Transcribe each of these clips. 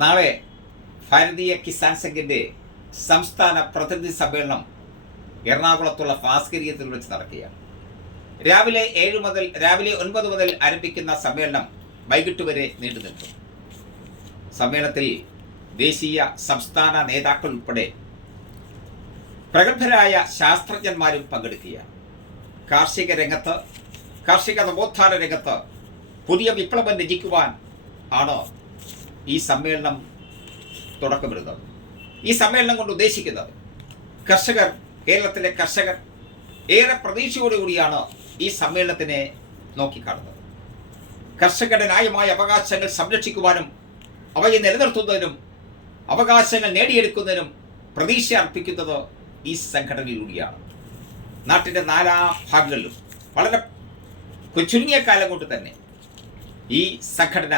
നാളെ ഭാരതീയ കിസാൻ സംഘിന്റെ സംസ്ഥാന പ്രതിനിധി സമ്മേളനം എറണാകുളത്തുള്ള ഭാസ്കരീയത്തിൽ വെച്ച് നടക്കുകയാണ്. രാവിലെ 9 മുതൽ ആരംഭിക്കുന്ന സമ്മേളനം വൈകിട്ട് വരെ നീണ്ടു നിൽക്കും. സമ്മേളനത്തിൽ ദേശീയ സംസ്ഥാന നേതാക്കൾ ഉൾപ്പെടെ പ്രഗത്ഭരായ ശാസ്ത്രജ്ഞന്മാരും പങ്കെടുക്കുകയാണ്. കാർഷിക രംഗത്ത്, കാർഷിക നവോത്ഥാന രംഗത്ത് പുതിയ വിപ്ലവം രചിക്കുവാൻ ആണ് ഈ സമ്മേളനം തുടക്കമിടുന്നത്. ഈ സമ്മേളനം കൊണ്ട് ഉദ്ദേശിക്കുന്നത് കർഷകർ, കേരളത്തിലെ കർഷകർ ഏറെ പ്രതീക്ഷയോടുകൂടിയാണ് ഈ സമ്മേളനത്തിനെ നോക്കിക്കാണുന്നത്. കർഷകരുടെ ന്യായമായ അവകാശങ്ങൾ സംരക്ഷിക്കുവാനും അവയെ നിലനിർത്തുന്നതിനും അവകാശങ്ങൾ നേടിയെടുക്കുന്നതിനും പ്രതീക്ഷ അർപ്പിക്കുന്നത് ഈ സംഘടനയിലൂടെയാണ്. നാട്ടിൻ്റെ നാലാ ഭാഗങ്ങളിലും വളരെ ചുരുങ്ങിയ കാലം കൊണ്ട് തന്നെ ഈ സംഘടന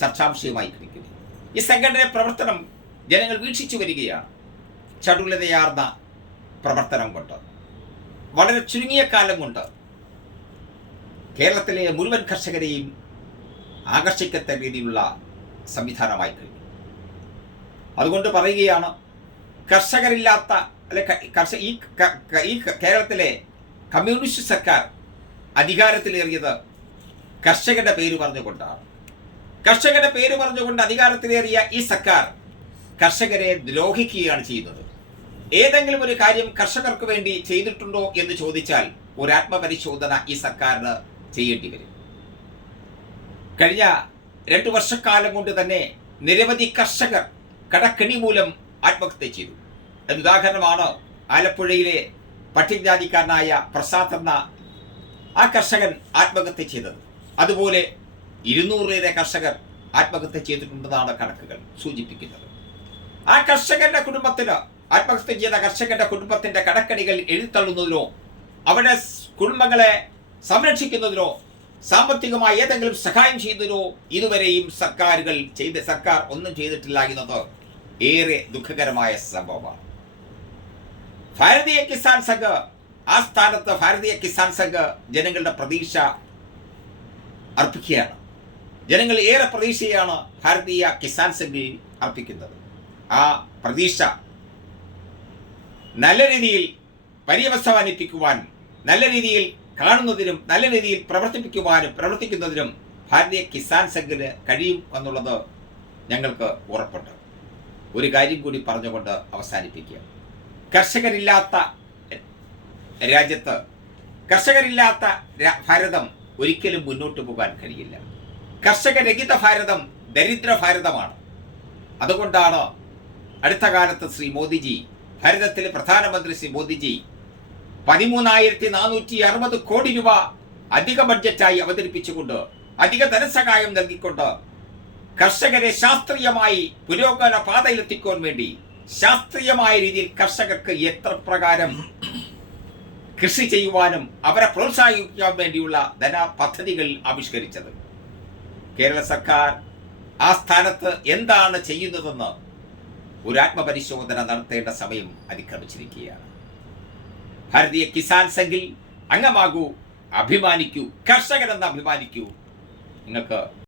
ചർച്ചാംശയമായി കിടക്കുന്നു. ഈ സംഘടനയുടെ പ്രവർത്തനം ജനങ്ങൾ വീക്ഷിച്ചു വരികയാണ്. ചടുലതയാർന്ന പ്രവർത്തനം കൊണ്ട് വളരെ ചുരുങ്ങിയ കാലം കൊണ്ട് കേരളത്തിലെ മുഴുവൻ കർഷകരെയും ആകർഷിക്കത്തക്ക രീതിയിലുള്ള സംവിധാനമായി കഴിഞ്ഞു. അതുകൊണ്ട് പറയുകയാണ്, കർഷകരില്ലാത്ത ഈ കേരളത്തിലെ കമ്മ്യൂണിസ്റ്റ് സർക്കാർ അധികാരത്തിലേറിയത് കർഷകരുടെ പേര് പറഞ്ഞുകൊണ്ടാണ്. കർഷകരുടെ പേര് പറഞ്ഞുകൊണ്ട് അധികാരത്തിലേറിയ ഈ സർക്കാർ കർഷകരെ ദ്രോഹിക്കുകയാണ് ചെയ്യുന്നത്. ഏതെങ്കിലും ഒരു കാര്യം കർഷകർക്ക് വേണ്ടി ചെയ്തിട്ടുണ്ടോ എന്ന് ചോദിച്ചാൽ ഒരു ആത്മപരിശോധന ഈ സർക്കാരിന് ചെയ്യേണ്ടി വരും. കഴിഞ്ഞ 2 വർഷക്കാലം കൊണ്ട് തന്നെ നിരവധി കർഷകർ കടക്കെണി മൂലം ആത്മഹത്യ ചെയ്തു. ഉദാഹരണമാണ് ആലപ്പുഴയിലെ പട്ടികജാതിക്കാരനായ പ്രസാദ് എന്ന ആ കർഷകൻ ആത്മഹത്യ ചെയ്തത്. അതുപോലെ 200 കർഷകർ ആത്മഹത്യ ചെയ്തിട്ടുണ്ടെന്നാണ് കണക്കുകൾ സൂചിപ്പിക്കുന്നത്. ആ കർഷകരുടെ കുടുംബത്തിന്, ആത്മഹത്യ ചെയ്ത കർഷകരുടെ കുടുംബത്തിന്റെ കടക്കണികൾ എഴുത്തള്ളുന്നതിനോ അവരുടെ കുടുംബങ്ങളെ സംരക്ഷിക്കുന്നതിനോ സാമ്പത്തികമായി ഏതെങ്കിലും സഹായം ചെയ്യുന്നതിനോ ഇതുവരെയും സർക്കാർ ഒന്നും ചെയ്തിട്ടില്ല എന്നത് ഏറെ ദുഃഖകരമായ സംഭവമാണ്. ഭാരതീയ കിസാൻ സംഘ് ആ സ്ഥാനത്ത് ഭാരതീയ കിസാൻ സംഘ് ജനങ്ങളുടെ പ്രതീക്ഷ അർപ്പിക്കുകയാണ്. ജനങ്ങൾ ഏറെ പ്രതീക്ഷയാണ് ഭാരതീയ കിസാൻ സംഘിൽ അർപ്പിക്കുന്നത്. ആ പ്രതീക്ഷ നല്ല രീതിയിൽ പര്യവസാനിപ്പിക്കുവാൻ, നല്ല രീതിയിൽ കാണുന്നതിനും നല്ല രീതിയിൽ പ്രവർത്തിക്കുന്നതിനും ഭാരതീയ കിസാൻ സംഘിന് കഴിയും എന്നുള്ളത് ഞങ്ങൾക്ക് ഉറപ്പുണ്ട്. ഒരു കാര്യം കൂടി പറഞ്ഞുകൊണ്ട് അവസാനിപ്പിക്കുക. കർഷകരില്ലാത്ത രാജ്യത്ത്, കർഷകരില്ലാത്ത ഭാരതം ഒരിക്കലും മുന്നോട്ട് പോകാൻ കഴിയില്ല. കർഷകരഹിത ഭാരതം ദരിദ്ര ഭാരതമാണ്. അതുകൊണ്ടാണ് അടുത്ത കാലത്ത് ശ്രീ മോദിജി, ഭാരതത്തിലെ പ്രധാനമന്ത്രി ശ്രീ മോദിജി 13,460 കോടി രൂപ അധിക ബഡ്ജറ്റായി അവതരിപ്പിച്ചുകൊണ്ട്, അധിക ധനസഹായം നൽകിക്കൊണ്ട് കർഷകരെ ശാസ്ത്രീയമായി പുരോഗമന പാതയിലെത്തിക്കാൻ വേണ്ടി ശാസ്ത്രീയമായ രീതിയിൽ കർഷകർക്ക് എത്ര പ്രകാരം കൃഷി ചെയ്യുവാനും അവരെ പ്രോത്സാഹിപ്പിക്കാൻ വേണ്ടിയുള്ള ധനപദ്ധതികൾ ആവിഷ്കരിച്ചത്. കേരള സർക്കാർ ആ സ്ഥാനത്ത് എന്താണ് ചെയ്യുന്നതെന്ന് ഒരു ആത്മപരിശോധന നടത്തേണ്ട സമയം അതിക്രമിച്ചിരിക്കുകയാണ്. ഭാരതീയ കിസാൻ സംഘിൽ അംഗമാകൂ, അഭിമാനിക്കൂ, കർഷകരെന്ന് അഭിമാനിക്കൂ. നിങ്ങൾക്ക്